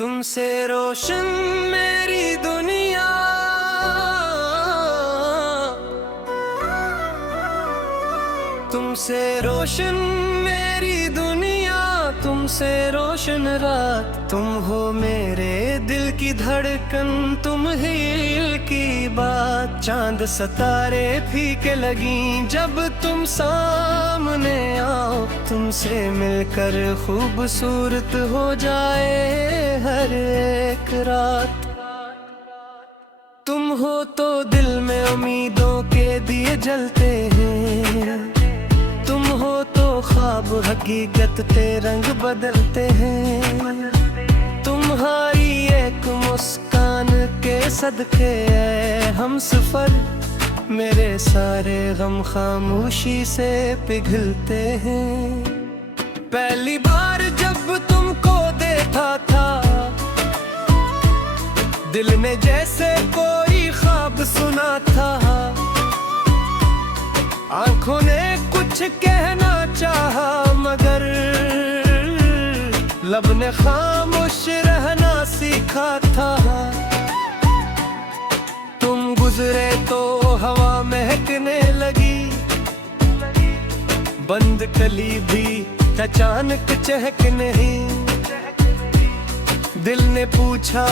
तुमसे रोशन मेरी दुनिया, तुमसे रोशन मेरी दुनिया, तुमसे रोशन रात। तुम हो मेरे दिल की धड़कन, तुम ही दिल की बात। चांद सितारे फीके लगी जब तुम सामने आओ। तुमसे मिलकर खूबसूरत हो जाए हर एक रात। तुम हो तो दिल में उम्मीदों के दिए जलते हैं। तुम हो तो ख्वाब हकीकत के रंग बदलते हैं। तुम्हारी एक मुस्कान के सदके हम सफर, मेरे सारे गम खामोशी से पिघलते हैं। पहली बार जब तुमको देखा था, दिल ने जैसे कोई ख्वाब सुना था। आंखों ने कुछ कहना चाहा, मगर लब ने खामोश रहना सीखा था। तुम गुजरे तो हवा महकने लगी, बंद कली भी अचानक चहक नहीं। दिल ने पूछा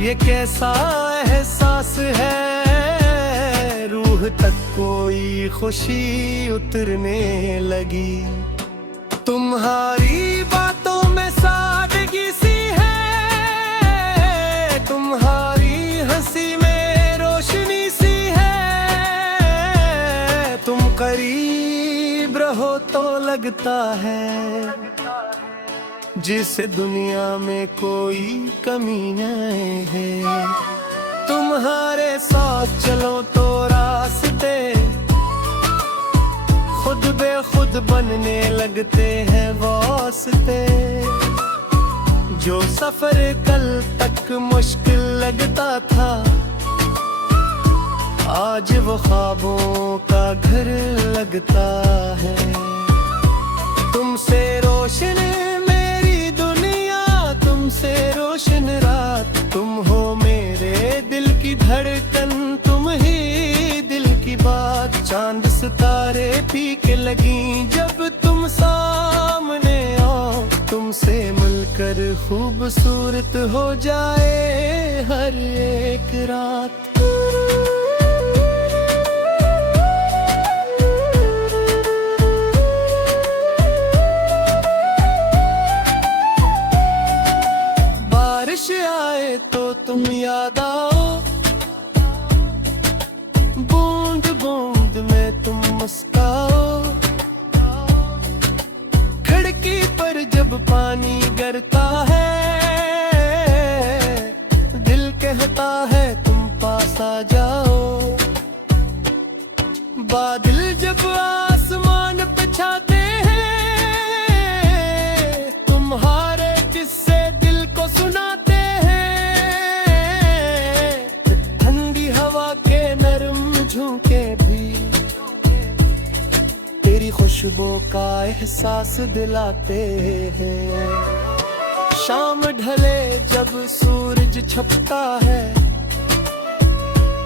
ये कैसा एहसास है, रूह तक कोई खुशी उतरने लगी। तुम्हारी बातों में सादगी सी है, तुम्हारी हंसी में रोशनी सी है। तुम करीब रहो तो लगता है जिस दुनिया में कोई कमी नहीं है। तुम्हारे साथ चलो तो रास्ते खुद बेखुद बनने लगते हैं वास्ते। जो सफर कल तक मुश्किल लगता था, आज वो ख्वाबों का घर लगता है। तुमसे रोशन मेरी दुनिया, तुमसे रोशन रात। तुम हो मेरे दिल की धड़कन, तुम ही दिल की बात। चांद सितारे फीके लगी जब तुम सामने आओ। तुमसे मिलकर खूबसूरत हो जाए हर एक रात। बारिश आए तो तुम याद आओ, बूंद बूंद में तुम मुस्काओ। खिड़की पर जब पानी गिरता है, दिल कहता है तुम पास आ जाओ। बादल जब आसमान पे छाते हैं, तुम्हारे किस्से दिल को सुनाते हैं। ठंडी हवा के नरम झोंके भी तेरी खुशबू का एहसास दिलाते हैं। शाम ढले जब सूरज छपता है,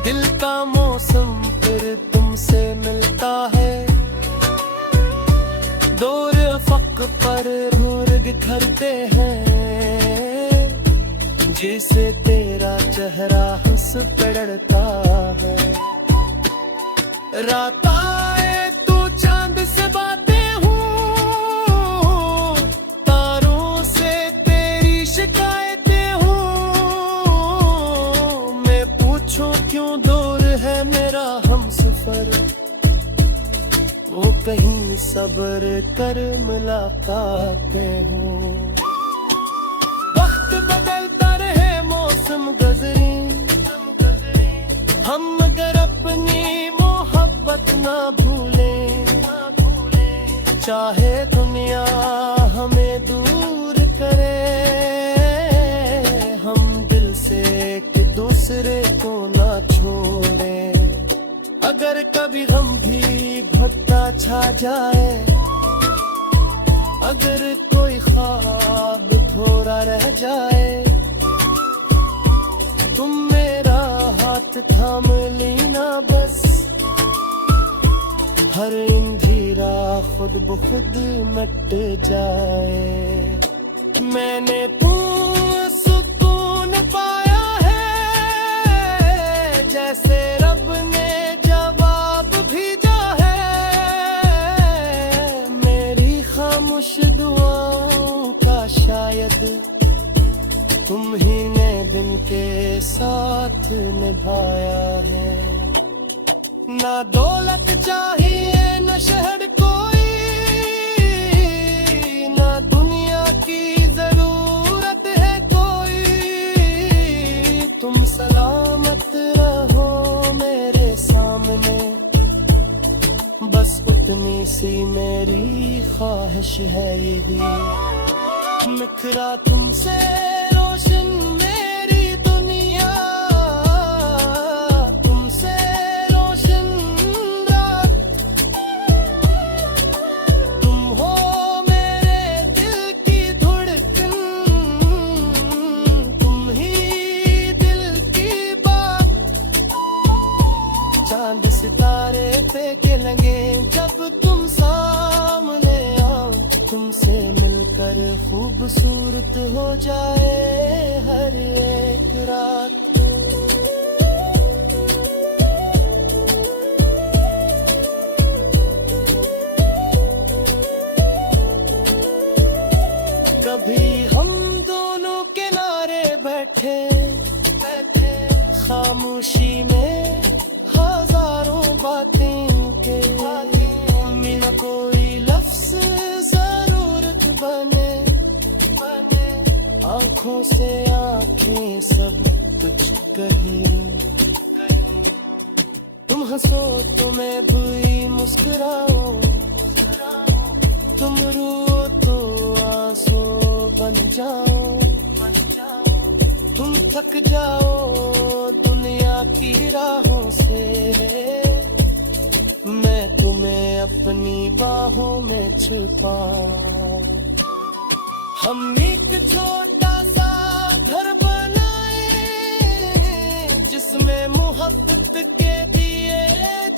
दिल का मौसम फिर तुमसे मिलता है। दूर अफक पर नूर बिखरते हैं, जिसे तेरा चेहरा हंस पड़ता है। रात आए तो चांद से बातें हूँ, तारों से तेरी शिकायतें हूँ। मैं पूछूं क्यों दूर है मेरा हमसफर, वो कहीं सब्र कर मुलाकातें हूँ। वक्त बदलता रहे मौसम गुजरी, हम अगर अपनी मोहब्बत ना भूलें। चाहे दुनिया हमें दूर करे, हम दिल से एक दूसरे को ना छोड़ें। अगर कभी गम भी भटका छा जाए, अगर कोई ख्वाब भोरा रह जाए, हाथ थाम लेना बस, हर अंधेरा खुद ब खुद मिट जाए। मैंने तू सुकून पाया है, जैसे रब ने जवाब भेजा है। मेरी खामोश दुआओं का शायद तुम ही ने दिन के साथ निभाया है। ना दौलत चाहिए न शहर कोई, ना दुनिया की जरूरत है कोई। तुम सलामत रहो मेरे सामने, बस उतनी सी मेरी ख्वाहिश है ये भी। निखरा तुमसे रोशन मेरी दुनिया, तुमसे रोशन रात। तुम हो मेरे दिल की धड़कन, तुम ही दिल की बात। चांद सितारे फेंके लगे जब तुम सामने आओ, तुमसे मिलकर खूबसूरत हो जाए हर एक रात। कभी हम दोनों किनारे बैठे खामोशी में हजारों बातें के, न कोई लफ्ज़ जरूरत बने, आंखों से आंखें सब कुछ कही। तुम हंसो तो मैं भी मुस्कुराऊं, तुम रो तो आंसू बन जाओ। तुम थक जाओ दुनिया की राहों से, मैं तुम्हें अपनी बाहों में छुपाऊं। हम एक छोटा सा घर बनाए, जिसमें मोहब्बत के दिए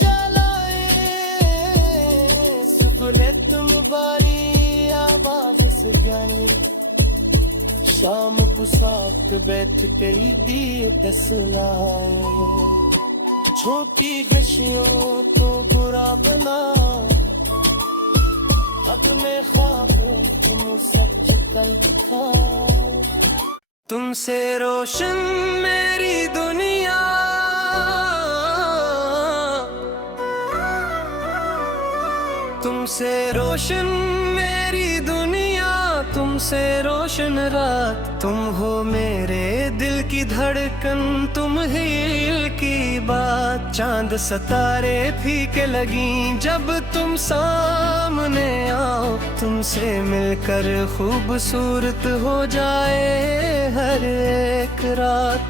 जलाए। सुबह तुम्हारी आवाज से जाए, शाम को साथ बैठ के दिए दसलाए। छोटी खुशियों तो बुरा बना, अपने ख्वाबों तुम सच कल दिखा। तुमसे रोशन मेरी दुनिया, तुमसे रोशन मेरी दुनिया, तुमसे रोशन रात। तुम हो मेरे दिल की धड़कन, तुम ही दिल की बात। चांद सितारे फीके लगी जब तुम सामने आओ, तुमसे मिलकर खूबसूरत हो जाए हर एक रात।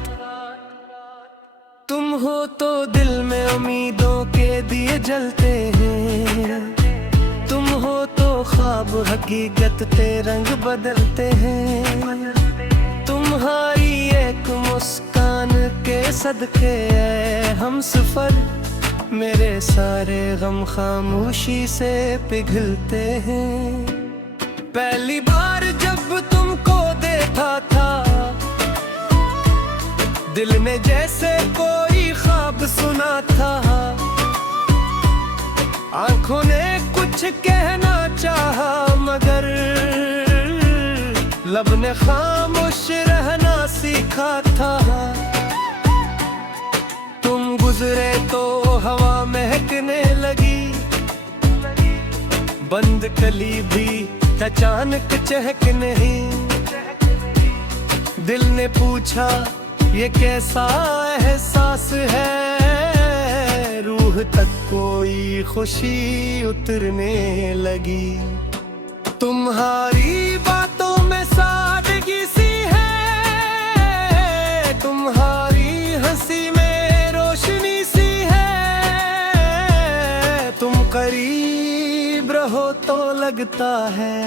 तुम हो तो दिल में उम्मीदों के दिए जलते हैं, तुम हो तो ख्वाब हकीकत ते रंग बदलते हैं। तुम्हारी एक मुस्कान के सदके हम सफर, मेरे सारे गम खामोशी से पिघलते हैं। पहली बार जब तुमको देखा था, दिल ने जैसे कोई ख्वाब सुना था। आंखों ने कुछ कहना चाहा, मगर लब ने खामोश रहना सीखा था। तुम गुजरे तो हवा महकने लगी, बंद कली भी अचानक चहक नहीं। दिल ने पूछा ये कैसा एहसास है, रूह तक कोई खुशी उतरने लगी। तुम्हारी बातों में सादगी सी है, तुम्हारी हंसी में रोशनी सी है। तुम करीब रहो तो लगता है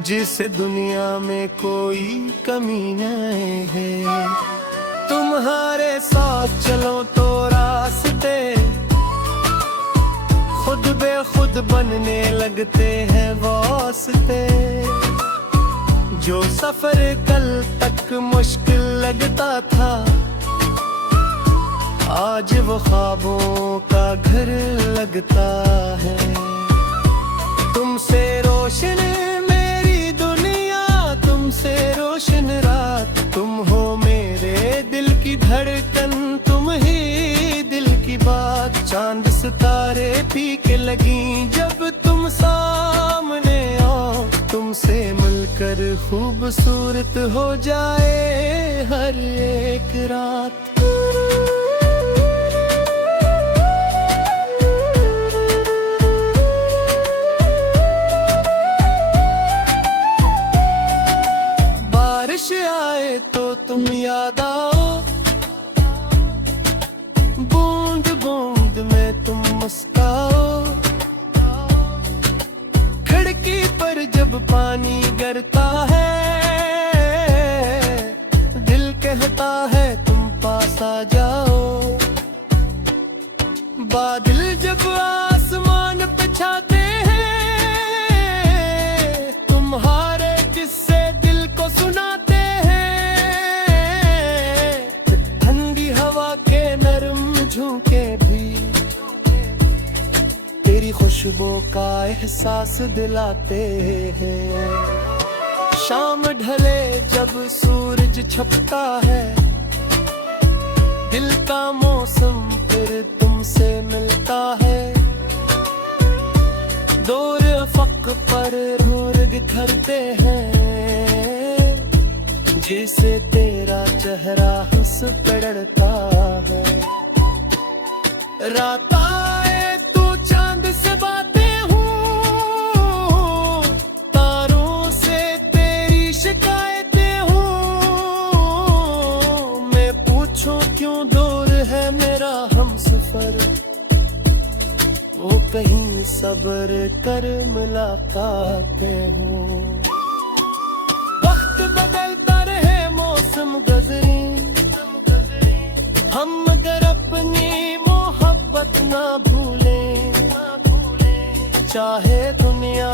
जिस दुनिया में कोई कमी नहीं है। तुम्हारे साथ चलो तो रास्ते खुद बेखुद बनने लगते हैं वास्ते। जो सफर कल तक मुश्किल लगता था, आज वो ख्वाबों का घर लगता है। तुमसे रोशन मेरी दुनिया, तुमसे रोशन रात, तुम हो मेरे दिल की धड़कन, तुम ही दिल की बात। चांद सितारे फीके लगी जब तुम सामने आओ, तुमसे मिलकर खूबसूरत हो जाए हर एक रात। बारिश आए तो तुम याद आओ, बूंद बूंद में तुम मुस्काओ। खिड़की पर जब पानी गिरता है, दिल कहता है तुम पास आ जाओ। बादल जब आसमान पे छाते हैं, तुम्हारे किस्से दिल को सुनाते हैं। ठंडी हवा के नरम झोंके भी तेरी खुशबू का एहसास दिलाते हैं। शाम ढले जब सूरज छपता है, दिल का मौसम फिर तुमसे मिलता है। दूर अफक पर नूर बिखरते हैं, जिसे तेरा चेहरा हंस पड़ता है। रात आए तो चांद से बातें हूँ, तारों से तेरी शिकायतें हूँ। मैं पूछूं क्यों दूर है मेरा हमसफर, वो कहीं सब्र कर मुलाकातें हूँ। वक्त बदलता रहे मौसम गुजरे, हम मगर अपनी मोहब्बत ना भूलें। चाहे दुनिया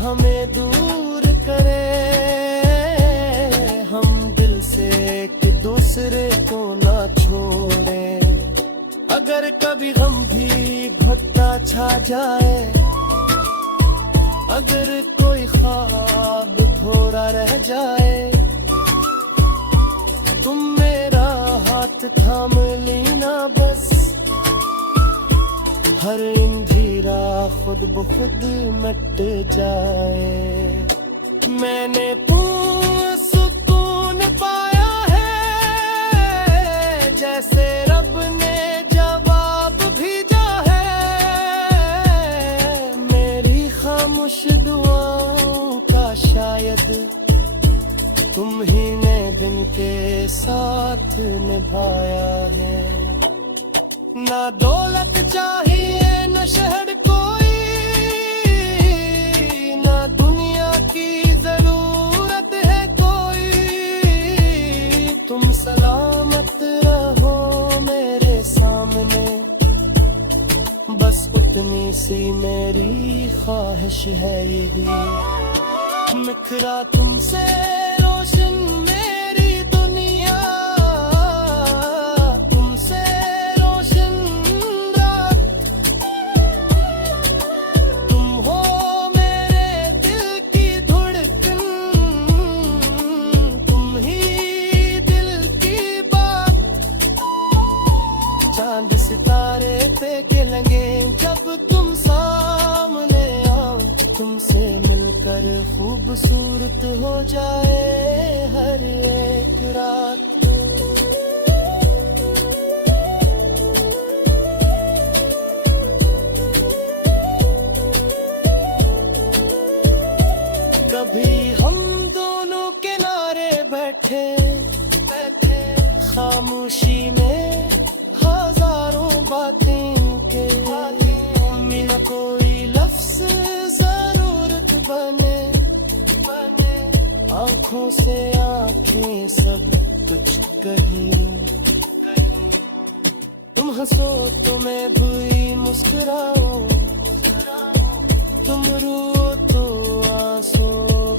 हमें दूर करे, हम दिल से एक दूसरे को ना छोड़ें। अगर कभी गम भी घुटता छा जाए, अगर कोई ख्वाब थोड़ा रह जाए, तुम मेरा हाथ थाम लेना बस। हर अंधेरा खुद ब खुद मिट जाए। मैंने सुकून पाया है, जैसे रब ने जवाब भेजा है। मेरी खामोश दुआओं का शायद तुम ही ने दिन के साथ निभाया है। ना दौलत चाहिए न शहर कोई, ना दुनिया की जरूरत है कोई। तुम सलामत रहो मेरे सामने, बस उतनी सी मेरी ख्वाहिश है यही। निखरा तुमसे रोशन मेरी दुनिया, तुमसे रोशन रात। तुम हो मेरे दिल की धड़कन, तुम ही दिल की बात। चांद सितारे फेंके लगे जब तुम सामने आओ, तुमसे मिलकर खूबसूरत हो जाए हर एक रात। कभी हम दोनों किनारे बैठे खामोशी में हजारों बातें के, बिना कोई लफ्ज़ जरूरत बने, आँखों से आँखें सब कुछ कहीं। तुम हंसो तो मैं भी मुस्कुराऊं, तुम रो तो आंसू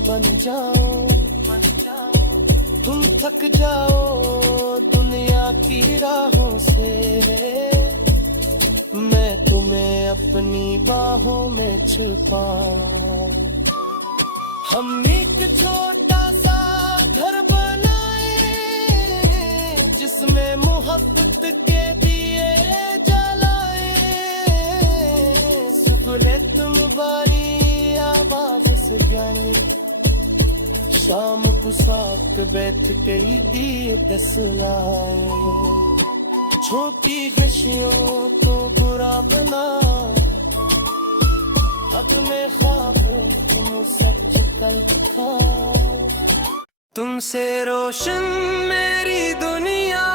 बन जाओ। तुम थक जाओ दुनिया की राहों से, मैं तुम्हें अपनी बाहों में छुपाऊं। हम एक छोटा सा घर बनाए जिसमें मोहब्बत के दिए जलाए। सुबह तुम बारी आवाज से जाए, शाम को साथ बैठ के दिए दस लाए। छोटी खुशियों को बुरा बना, अपने ख्वाब तुम सच कल दिखा। तुमसे रोशन मेरी दुनिया,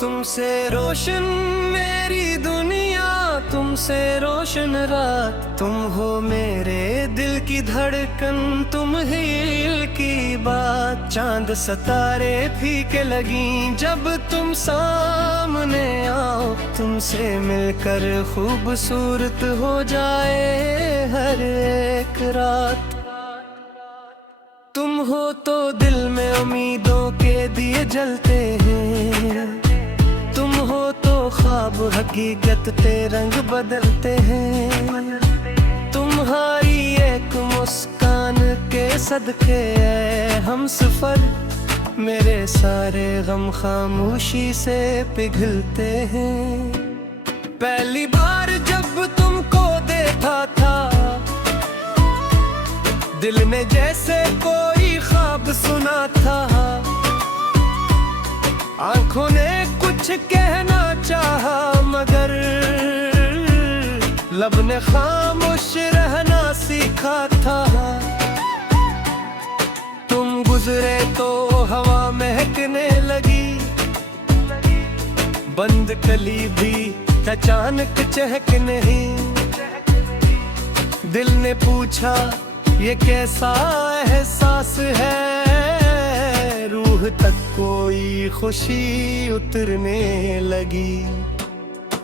तुमसे रोशन मेरी दुनिया, तुमसे रोशन रात। तुम हो मेरे दिल की धड़कन, तुम ही दिल की बात। चांद सितारे फीके लगी जब तुम सामने आओ। तुमसे मिलकर खूबसूरत हो जाए हर एक रात। तुम हो तो दिल में उम्मीदों के दिए जलते हैं। तुम हो तो ख्वाब हकीकत ते रंग बदलते हैं। तुम्हारी एक मुस्कान के सदके हम सफर, मेरे सारे गम खामोशी से पिघलते हैं। पहली बार जब तुमको देखा था, दिल ने जैसे कोई ख्वाब सुना था। आंखों ने कुछ कहना चाहा मगर लब ने खामोश रहना सीखा था। तुम गुजरे तो हवा महकने लगी, बंद कली भी अचानक चहक नहीं। दिल ने पूछा ये कैसा एहसास है, रूह तक कोई खुशी उतरने लगी।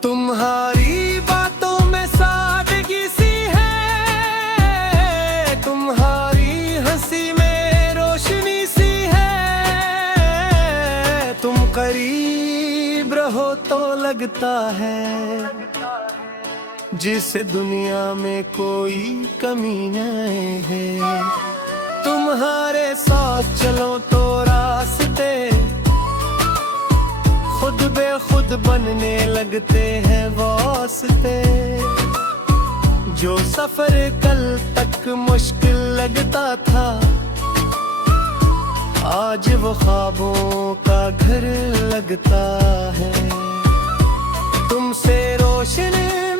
तुम्हारी बातों में सादगी सी है, तुम्हारी हंसी में रोशनी सी है। तुम करीब रहो तो लगता है जिस दुनिया में कोई कमी नहीं है। तुम्हारे साथ चलो तो रास्ते खुद बेखुद बनने लगते हैं वास्ते। जो सफर कल तक मुश्किल लगता था, आज वो ख्वाबों का घर लगता है। तुमसे रोशन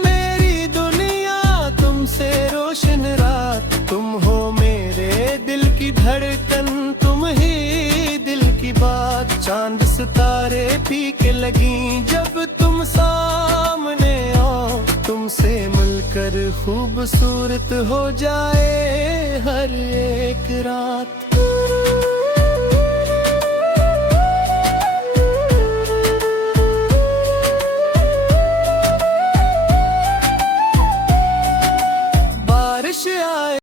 मेरी दुनिया, तुमसे रोशन रात। तुम हो मेरे दिल की धड़कन, तुम ही दिल की बात। चांद सितारे फीके लगी जब तुम सामने आओ। तुमसे मिलकर खूबसूरत हो जाए हर एक रात।